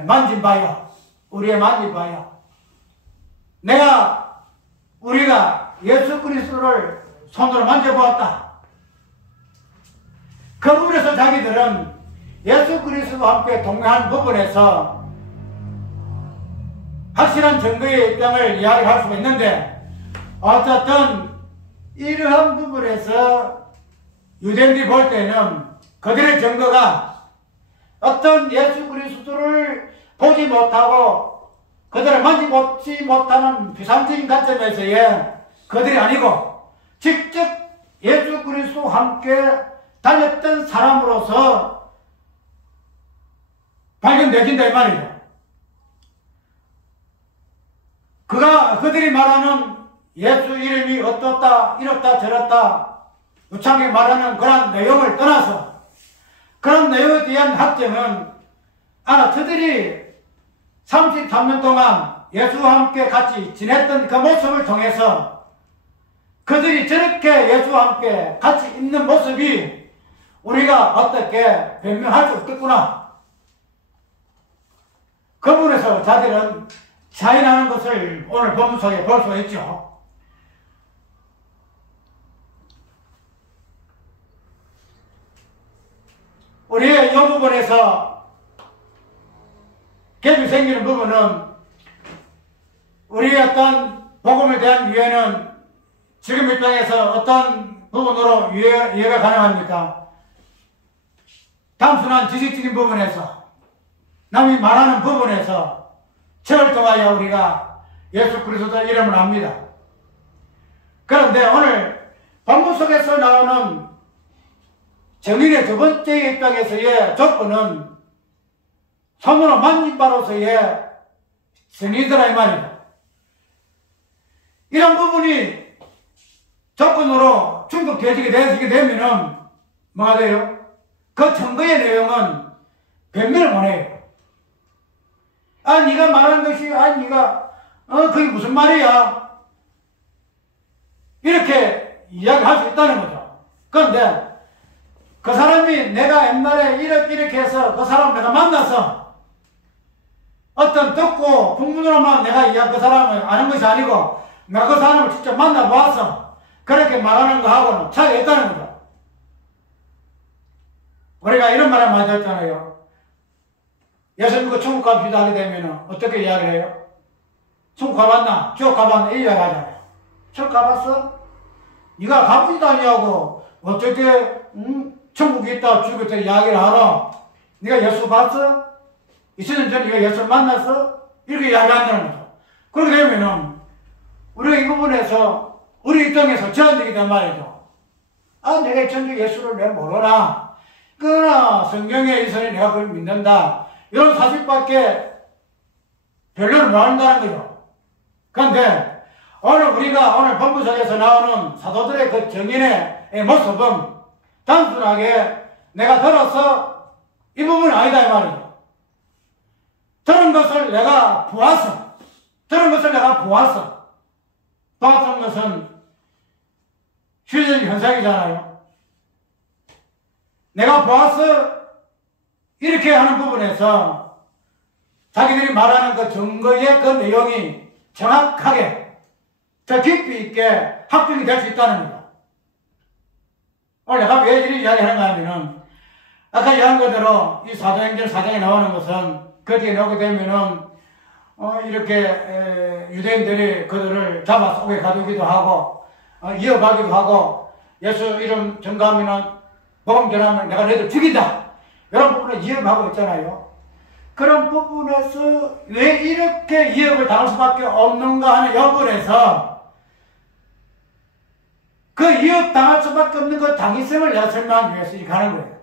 만진 바요. 우리의 만진 바요. 우리가 예수 그리스도를 손으로 만져보았다. 그 부분에서 자기들은 예수 그리스도와 함께 동행한 부분에서 확실한 증거의 입장을 이야기할 수가 있는데, 어쨌든 이러한 부분에서 유대인들이 볼 때는 그들의 증거가 어떤 예수 그리스도를 보지 못하고 그들을 만지보지 못하는 비상적인 관점에서의 그들이 아니고 직접 예수 그리스도와 함께 다녔던 사람으로서 발견되진다 이 말이죠. 그들이 말하는 예수 이름이 어떻다, 이렇다, 저렇다, 우창하게 말하는 그런 내용을 떠나서 그런 내용에 대한 학점은 저들이 33년 동안 예수와 함께 같이 지냈던 그 모습을 통해서 그들이 저렇게 예수와 함께 같이 있는 모습이 우리가 어떻게 변명할 수 없겠구나. 그 부분에서 자들은 차이나는 것을 오늘 본문 속에 볼 수가 있죠. 우리의 이 부분에서 갭이 생기는 부분은 우리의 어떤 복음에 대한 이해는 지금 입장에서 어떤 부분으로 이해가 가능합니까? 단순한 지식적인 부분에서, 남이 말하는 부분에서 철저하여 우리가 예수 그리스도 이름을 압니다. 그런데 오늘 본문 속에서 나오는 정인의 두 번째 입장에서의 조건은 손으로 만진 바로서의 정인이더라 이 말이다. 이런 부분이 조건으로 충족되게 되면은 뭐가 돼요? 그 증거의 내용은 변명을 못해요. 네가 말하는 것이, 그게 무슨 말이야? 이렇게 이야기할 수 있다는 거죠. 그런데 그 사람이 내가 옛날에 이렇게 해서 그 사람을 내가 만나서 어떤 듣고 풍문으로만 내가 그 사람을 아는 것이 아니고 내가 그 사람을 직접 만나보아서 그렇게 말하는 거하고는 차이가 있다는 거죠. 우리가 이런 말을 많이 듣잖아요. 예수 믿고 천국 갑시다 하게 되면 어떻게 이야기를 해요? 천국 가봤나? 지옥 가봤나? 이 이야기 하잖아요. 천국 가봤어? 네가 가보지도 아니하고 어떻게 천국이 있다 지옥이 있다 이야기를 하러? 네가 예수 봤어? 20년 전에 네가 예수를 만났어? 이렇게 이야기한다는 거죠. 그렇게 되면은 우리가 이 부분에서 우리 입장에서 제한되기단 말이죠. 아, 내가 천주 예수를 내 모르나? 그러나 성경에 있으니 내가 그걸 믿는다. 이런 사실밖에 별로를 못한다는 거죠. 그런데 오늘 본부석에서 나오는 사도들의 그 정인의 모습은 단순하게 내가 들어서 이 부분은 아니다 이 말이죠. 들은 것을 내가 보았어. 보았던 것은 실질 현상이잖아요. 내가 보았어 이렇게 하는 부분에서 자기들이 말하는 그 증거의 그 내용이 정확하게 더 깊이 있게 합증이 될 수 있다는 거죠. 오늘 내가 왜 이렇게 이야기하는가 하면은 아까 이야기한 그대로 이 사도행전 4장에 나오는 것은 그렇게 나오게 되면은 이렇게 유대인들이 그들을 잡아 속에 가두기도 하고 이어가기도 하고 예수 이름 전가하면은 복음 전하면 내가 너희들 죽인다 이런 부분을 위협하고 있잖아요. 그런 부분에서 왜 이렇게 위협을 당할 수밖에 없는가 하는 여부에서 그 위협 당할 수밖에 없는 그 당위성을 내가 설명하기 위해서 이렇게 하는 거예요.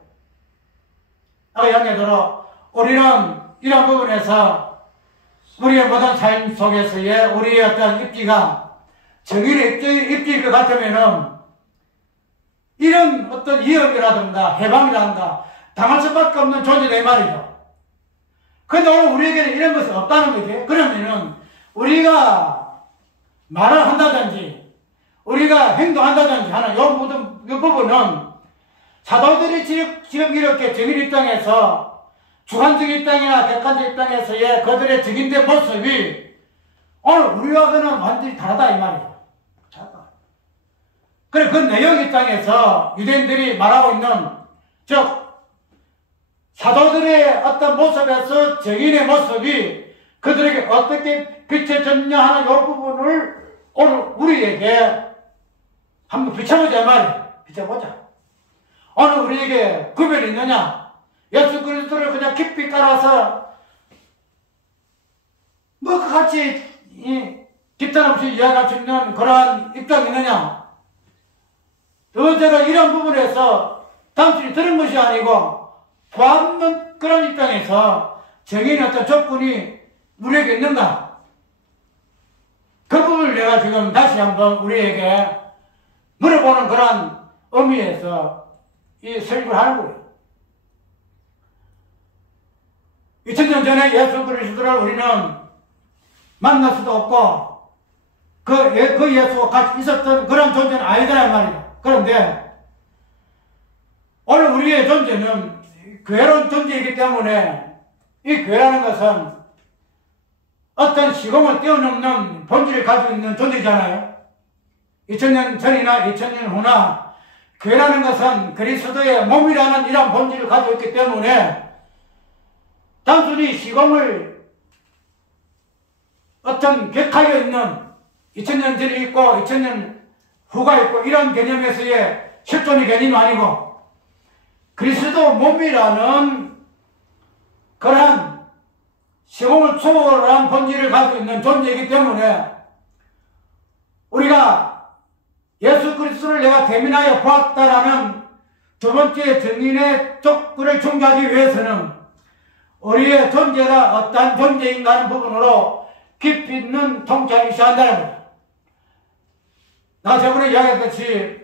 아까 이야기대로 우리는 이런 부분에서 우리의 모든 삶 속에서의 우리의 어떤 입지가 정의의 입지일 것 같으면은 이런 어떤 위협이라든가 해방이라든가 당할 수밖에 없는 존재다 이 말이죠. 근데 오늘 우리에게는 이런 것은 없다는 거지. 그러면은 우리가 말을 한다든지 우리가 행동한다든지 하는 이 모든 이 부분은 사도들이 지금 이렇게 정의 입장에서 주관적 입장이나 객관적 입장에서의 그들의 적인된 모습이 오늘 우리와는 완전히 다르다 이 말이죠. 그래 그 내용 입장에서 유대인들이 말하고 있는 즉 사도들의 어떤 모습에서 정인의 모습이 그들에게 어떻게 비춰졌냐 하는 이 부분을 오늘 우리에게 한번 비춰보자 말이에요. 비춰보자. 오늘 우리에게 구별이 있느냐? 예수 그리스도를 그냥 깊이 깔아서 뭐 같이 뒷단 없이 이야기할 수 있는 그러한 입장이 있느냐? 두 번째로 이런 부분에서 단순히 들은 것이 아니고 보았는 그런 입장에서 정의의 어떤 조건이 우리에게 있는가? 그 부분을 내가 지금 다시 한번 우리에게 물어보는 그런 의미에서 이 설교를 하는 거예요. 2000년 전에 예수 그리스도를 우리는 만날 수도 없고 그 예수와 같이 있었던 그런 존재는 아니더란 말이에요. 그런데 오늘 우리의 존재는 교회로운 존재이기 때문에 이 교회라는 것은 어떤 시공을 뛰어넘는 본질을 가지고 있는 존재잖아요. 2000년 전이나 2000년 후나 교회라는 것은 그리스도의 몸이라는 이런 본질을 가지고 있기 때문에 단순히 시공을 어떤 격하게 있는 2000년 전이 있고 2000년 후가 있고 이런 개념에서의 실존의 개념이 아니고 그리스도 몸이라는 그러한 시공을 초월한 본질을 가지고 있는 존재이기 때문에 우리가 예수 그리스도를 내가 대면하여 보았다라는 두 번째 증인의 조건을 충족하기 위해서는 우리의 존재가 어떠한 존재인가 하는 부분으로 깊이 있는 통찰이 있어야 한다는 겁니다. 나 저번에 이야기했듯이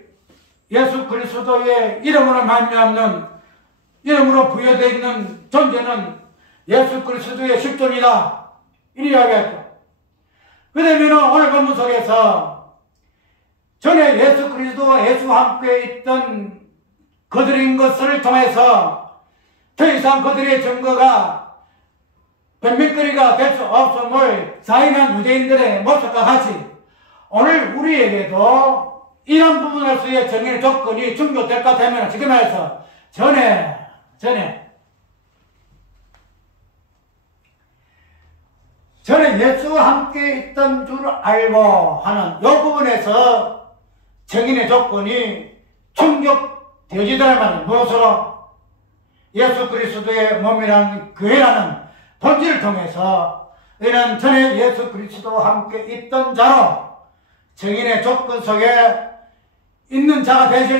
예수 그리스도의 이름으로 말미암는 이름으로 부여되어 있는 존재는 예수 그리스도의 실존이다. 이렇게 이야기했죠. 그러면 오늘 본문 속에서 전에 예수 그리스도와 예수와 함께 있던 그들인 것을 통해서 더 이상 그들의 증거가 변명거리가 될 수 없음을 자인한 유대인들의 모습과 같이 오늘 우리에게도 이런 부분에서의 정의의 조건이 충족될 것 같으면 지금 말해서 전에 예수와 함께 있던 줄 알고 하는 이 부분에서 정인의 조건이 충족되어지더란 말이에요. 무엇으로? 예수 그리스도의 몸이라는 교회라는 본질을 통해서 이는 전에 예수 그리스도와 함께 있던 자로 정인의 조건 속에 있는 자가 될 수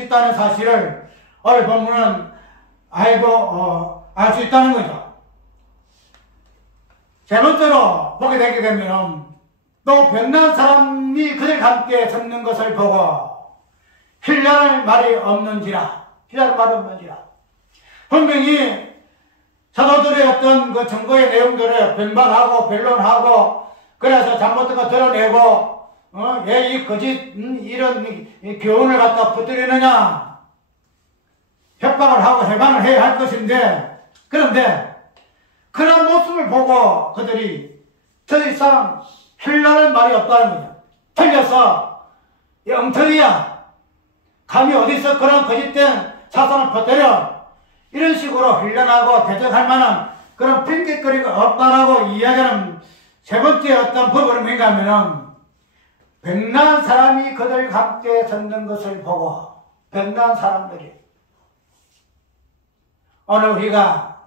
있다는 사실을 오늘 본문은 알 수 있다는 거죠. 세 번째로 보게 되게 되면 또 병난 사람이 그들과 함께 섰는 것을 보고 힐날 말이 없는지라. 분명히 사도들의 어떤 그 증거의 내용들을 변박하고 변론하고 그래서 잘못된 거 드러내고 왜 이 거짓 이런 이 교훈을 갖다 퍼뜨리느냐 협박을 하고 해방을 해야 할 것인데, 그런데 그런 모습을 보고 그들이 더 이상 힐나는 말이 없다는 거죠. 틀려서 엉터리야, 감히 어디서 그런 거짓된 사상을 퍼뜨려, 이런 식으로 훈련하고 대적할 만한 그런 핑계거리가 없다라고 이야기하는 세 번째 어떤 부분은 뭔가 하면은 병난 사람이 그들과 함께 섰는 것을 보고, 병난 사람들이 오늘 우리가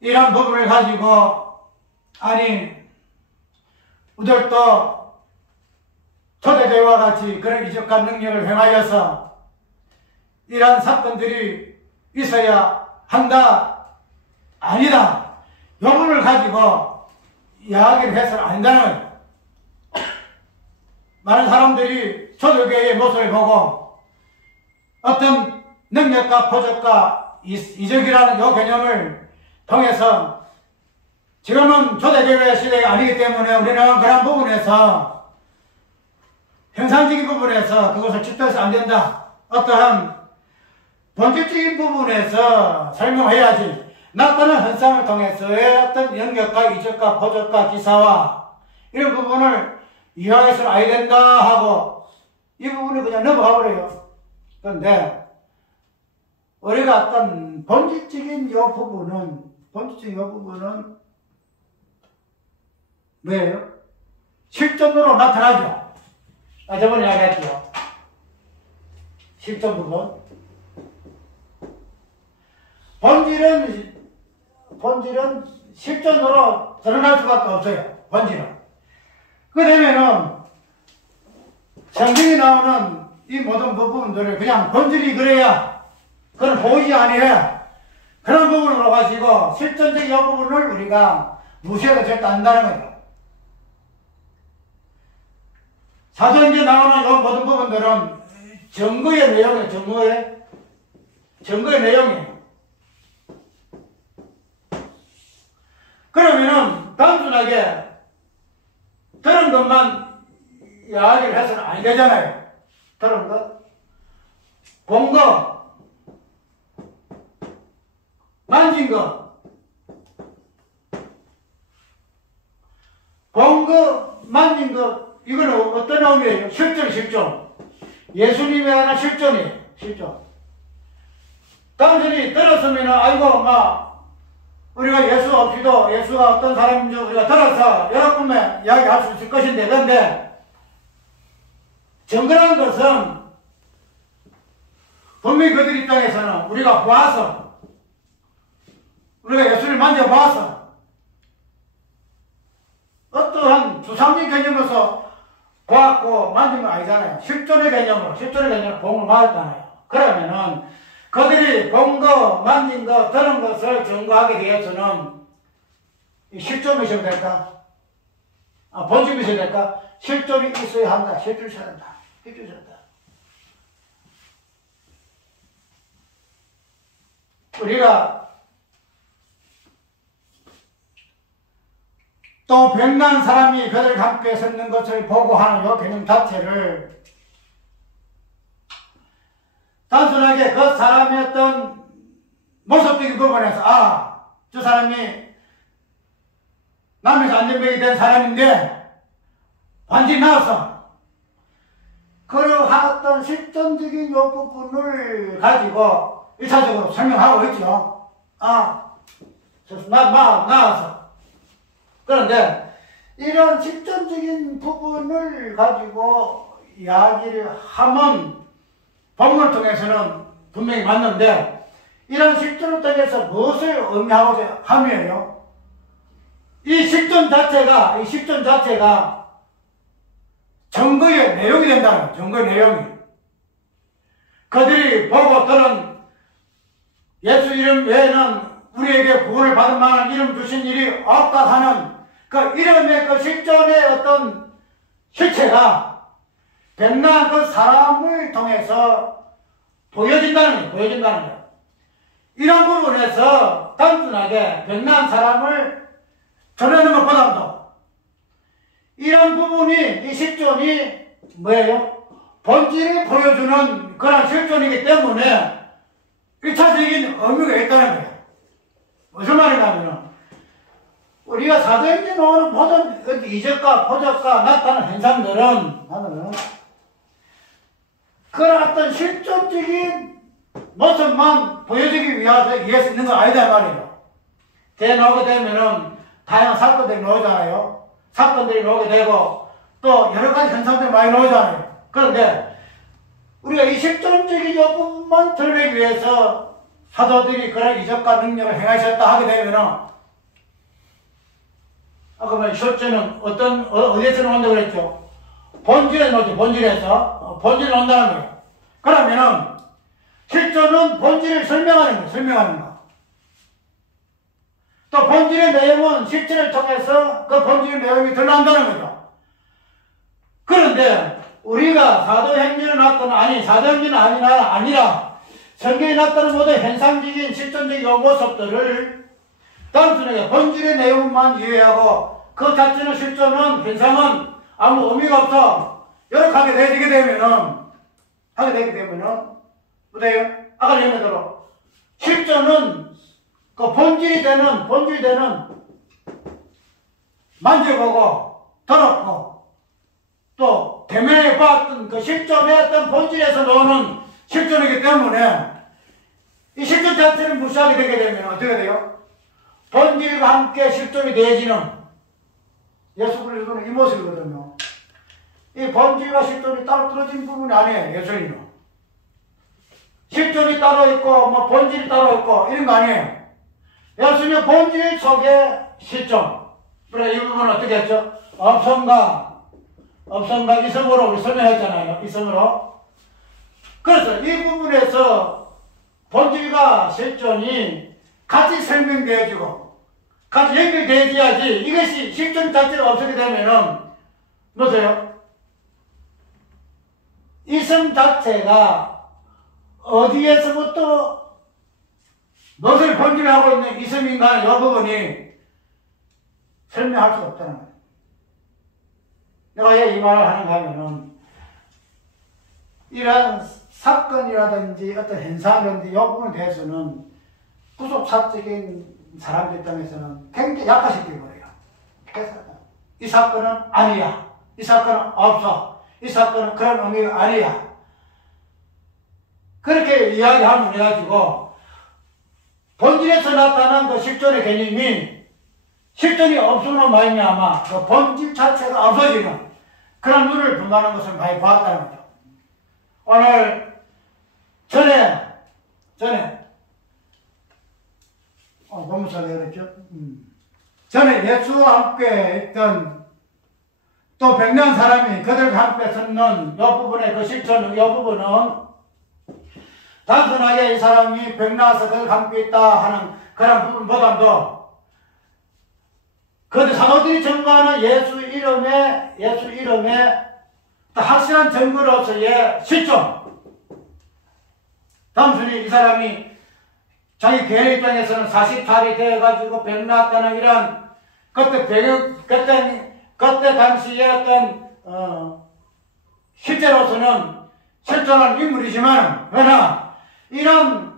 이런 부분을 가지고 우리도 초대교회와 같이 그런 이적과 능력을 행하여서 이러한 사건들이 있어야 한다, 아니다, 이 부분을 가지고 이야기를 해서는 안 된다는 거예요. 많은 사람들이 초대교회의 모습을 보고 어떤 능력과 표적과 이적이라는 이 개념을 통해서, 지금은 초대교회 시대가 아니기 때문에 우리는 그런 부분에서 형상적인 부분에서 그것을 집도해서 안 된다, 어떠한 본질적인 부분에서 설명해야지, 나타난 현상을 통해서의 어떤 능력과 이적과 표적과 기사와 이런 부분을 이해해서는 아야 된다 하고 이 부분을 그냥 넘어가 버려요. 그런데 우리가 어떤 본질적인 이 부분은 뭐예요? 실존으로 나타나죠. 저번에 이야기했죠. 실존 부분. 본질은 실존으로 드러날 수밖에 없어요. 본질은. 그러면은 성경에 나오는 이 모든 부분들을 그냥 본질이 그래야 그건 보이지 아니해. 그런 부분으로 가지고 실존적인 이 부분을 우리가 무시해도 절대 안 된다는 거예요. 사전에 나오는 이 모든 부분들은 증거의 내용이에요. 증거의 내용이에요. 그러면은 단순하게 들은 것만 이야기를 해서는 안 되잖아요. 들은 것, 본 것, 만진 것, 본 것, 만진 것, 이거는 어떤 의미예요? 실존. 예수님이 하나 실존이에요. 실존. 단순히 들었으면 우리가 예수 없이도 예수가 어떤 사람인지 우리가 들어서 여러 분에 이야기할 수 있을 것인데, 그런데 증거라는 것은 분명히 그들 입장에서는 우리가 보아서, 우리가 예수를 만져보아서 어떠한 주상적 개념으로서 보았고 만진 건 아니잖아요. 실존의 개념으로 공을 맞았잖아요. 그러면은 그들이 본 거, 만진 거, 들은 것을 증거하기 위해서는 실존이 있어야 될까? 본질이 있어야 될까? 실존이 있어야 한다. 실존이 있어야 한다. 우리가 또 병난 사람이 그들과 함께 섰는 것을 보고 하는 이 개념 자체를 단순하게 그 사람의 어떤 모습적인 부분에서 저 사람이 남에서 안전병이 된 사람인데 완전히 나와서 그러한 어떤 실존적인 이 부분을 가지고 1차적으로 설명하고 있죠. 나와서. 그런데 이런 실존적인 부분을 가지고 이야기를 하면 본문을 통해서는 분명히 맞는데, 이런 실존을 통해서 무엇을 의미하고자 함이에요? 이 실존 자체가 증거의 내용이 된다는 거예요. 증거의 내용이. 그들이 보고 들은 예수 이름 외에는 우리에게 구원을 받을 만한 이름 주신 일이 없다 하는 그 이름의 그 실존의 어떤 실체가 백난 그 사람을 통해서 보여진다는 거예요. 이런 부분에서 단순하게 백난 사람을 전하는 것보다도 이런 부분이, 이 실존이 뭐예요? 본질을 보여주는 그런 실존이기 때문에 1차적인 의미가 있다는 거예요. 무슨 말이냐면 우리가 사도행전을 보던 이적과 표적과 나타나는 현상들은 그런 어떤 실존적인 모습만 보여주기 위해서 있는 건 아니다 말이에요. 대에 나오게 되면은 다양한 사건들이 나오잖아요. 사건들이 나오게 되고 또 여러 가지 현상들이 많이 나오잖아요. 그런데 우리가 이 실존적인 부분만 드러내기 위해서 사도들이 그런 이적과 능력을 행하셨다 하게 되면은 아까 말 실제는 어디에서 나온다고 그랬죠? 본질에 나오죠. 본질에 나온다는 거예요. 그러면은 실존은 본질을 설명하는 거. 또 본질의 내용은 실체를 통해서 그 본질의 내용이 드러난다는 거죠. 그런데 우리가 사도행전에 나타난 사도행전이 아니라 성경에 나타나는 모든 현상적인 실존적인 모습들을 단순하게 본질의 내용만 이해하고 그 자체는 실존은 현상은 아무 의미가 없어. 이렇게 하게 되게 되면은 어때요? 아까 얘기한 대로 실존은 그 본질이 되는 만져보고 들었고 또 대면에 봤던 그 실존의 어떤 본질에서 나오는 실존이기 때문에 이 실존 자체를 무시하게 되게 되면 어떻게 돼요? 본질과 함께 실존이 되어지는 예수 그리스도는 이 모습이거든요. 이 본질과 실존이 따로 떨어진 부분이 아니에요. 예수님은 실존이 따로 있고 뭐 본질이 따로 있고 이런 거 아니에요. 예수님 본질 속에 실존. 그래 이 부분은 어떻게 했죠? 업성각 이성으로 우리 설명했잖아요. 이성으로. 그래서 이 부분에서 본질과 실존이 같이 설명되어지고 같이 연결되어야지 이것이 실존 자체가 없게 되면은 뭐세요? 이성 자체가 어디에서부터 무엇을 본질하고 있는 이성인가 이 부분이 설명할 수가 없다는 거예요. 내가 왜 이 말을 하는가 하면은 이러한 사건이라든지 어떤 현상이라든지 이 부분에 대해서는 구속사적인 사람들 입장에서는 굉장히 약화시켜버려요. 그래서 이 사건은 아니야. 이 사건은 없어. 이 사건은 그런 의미가 아니야. 그렇게 이야기하면 해가지고 본질에서 나타난 그 실존의 개념이 실존이 없으면 말미암아 그 본질 자체가 없어지는 그런 눈을 분간하는 것을 많이 보았다는 거죠. 오늘 전에 본문서 내가 그랬죠. 전에 예수와 함께 있던 또 백난 사람이 그들과 함께 섰는 이 부분의 그 실존, 이 부분은 단순하게 이 사람이 백나서 그들과 함께 있다 하는 그런 부분보다도 그들 사도들이 증거하는 예수 이름에 또 확실한 증거로서의 실존. 단순히 이 사람이 자기 개인 입장에서는 40살이 되어가지고 백났다는 이런 그때 당시의 어떤 실제로서는 실존한 인물이지만 그러나 이런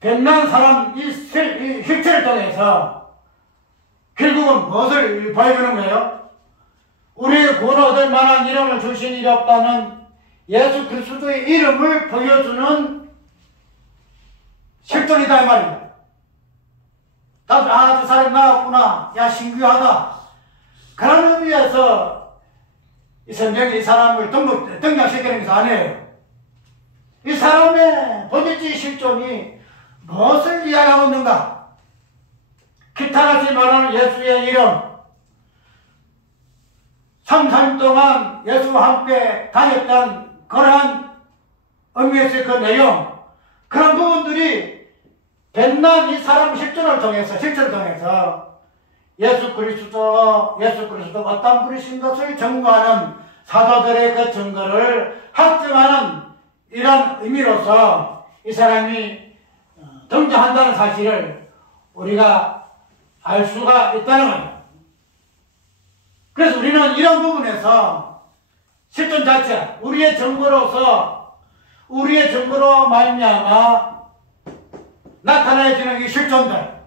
백난 사람 이 실체를 통해서 결국은 무엇을 보여주는 거예요? 우리의 구원을 얻을 만한 이름을 주신 일이 없다는 예수 그리스도의 이름을 보여주는 실존이다 이 말입니다. 저 사람이 나왔구나. 야 신기하다. 그런 의미에서 이 성경이 이 사람을 등장시키는 것이 아니에요. 이 사람의 본질적인 실존이 무엇을 이야기하고 있는가? 기탄하지 말하는 예수의 이름, 3, 4일 동안 예수와 함께 다녔던 그러한 의미에서의 그 내용, 그런 부분들이 백날 이 사람 실전을 통해서 예수 그리스도 어떤 분이신 것을 증거하는 사도들의 그 증거를 확증하는 이런 의미로서 이 사람이 등장한다는 사실을 우리가 알 수가 있다는 거예요. 그래서 우리는 이런 부분에서 실전 자체, 우리의 증거로 말미암아 나타나지는 이 실체들,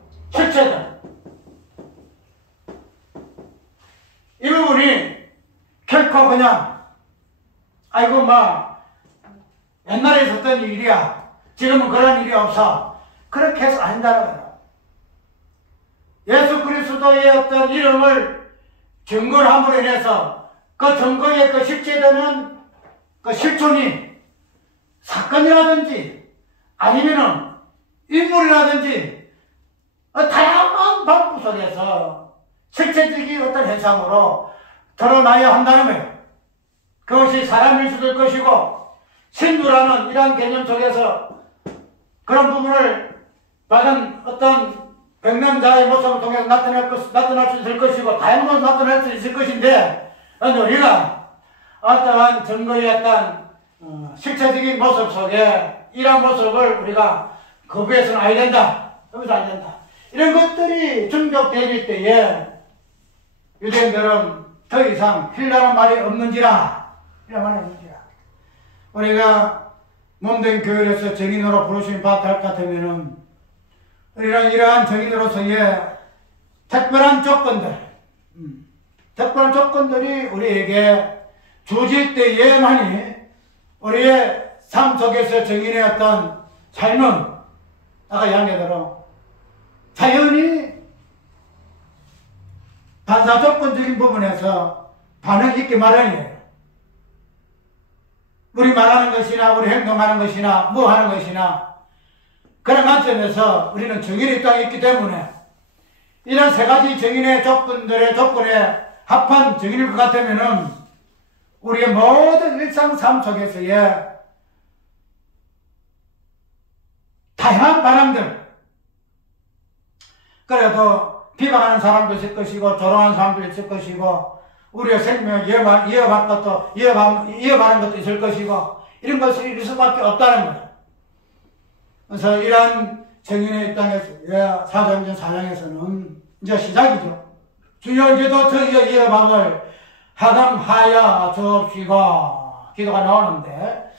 이 부분이 결코 그냥 아이고 옛날에 있었던 일이야, 지금은 그런 일이 없어, 그렇게 해서 아닌다는 거예요. 예수 그리스도의 어떤 이름을 증거를 함으로 인해서 그 증거의 그 실체되는 그 실존이 사건이라든지 아니면은 인물이라든지 다양한 방법 속에서 실체적인 어떤 현상으로 드러나야 한다는 거예요. 그것이 사람일 수도 있을 것이고 신부라는 이러한 개념 속에서 그런 부분을 받은 어떤 백남자의 모습을 통해서 나타날 수 있을 것이고 다양한 모습으로 나타날 수 있을 것인데, 우리가 어떠한 증거의 어떤 실체적인 모습 속에 이러한 모습을 우리가 거부해서는 아야 된다. 여기서 안 된다. 이런 것들이 충족될 때에 유대인들은 더 이상 힐라는 말이 없는지라, 이런 말이 없는지라. 우리가 몸된 교회에서 정인으로 부르심을 받을 것 같으면은 우리는 이러한 정인으로서의 특별한 조건들이 우리에게 주어질 때에만이 우리의 삶 속에서 정인의 어떤 삶은 아까 이야기대로 자연히 반사 조건적인 부분에서 반응이 있기 마련이에요. 우리 말하는 것이나 우리 행동하는 것이나 뭐 하는 것이나 그런 관점에서 우리는 정인의 땅에 있기 때문에 이런 세 가지 정인의 조건에 합한 정인일 것 같으면은 우리의 모든 일상 삶 속에서의 다양한 반응들, 그래도 비방하는 사람도 있을 것이고 조롱하는 사람도 있을 것이고 우리의 생명을 이어가는 것도 있을 것이고 이런 것이 있을 수밖에 없다는 거예요. 그래서 이러한 정인의 땅에서 사도행전 4장에서는 이제 시작이죠. 주여 이제도 저희의 이어방을 하강하여 주옵시고 기도가 나오는데,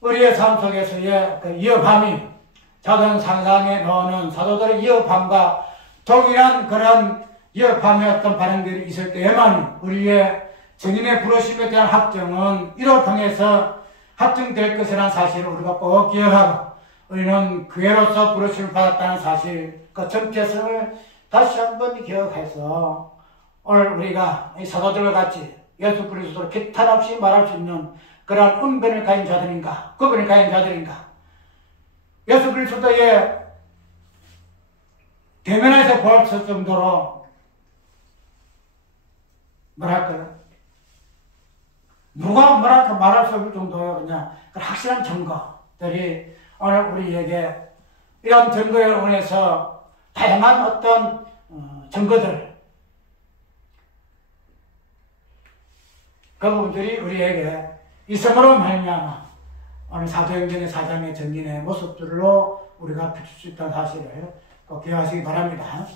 우리의 삶 속에서의 그 이어밤이 작은 상상에 넣는 사도들의 이어밤과 동일한 그런 이어밤의 어떤 반응들이 있을 때에만 우리의 정인의 부르심에 대한 합정은 이로 통해서 합정될 것이라는 사실을 우리가 꼭 기억하고, 우리는 교회로서 부르심을 받았다는 사실, 그 정체성을 다시 한번 기억해서 오늘 우리가 이 사도들과 같이 예수 그리스도를 기탄 없이 말할 수 있는 그런 은변을 가진 자들인가, 구변을 가진 자들인가, 예수 그리스도의 대면에서 보았을 정도로 뭐랄까요, 누가 뭐랄까 말할 수 없을 정도의 그냥 확실한 증거들이 오늘 우리에게 이런 증거에 의해서 다양한 어떤 증거들, 그 부분들이 우리에게 있음으로 말미암아 오늘 사도행전의 4장의 정인의 모습들로 우리가 비출 수 있다는 사실을 꼭 기억하시기 바랍니다.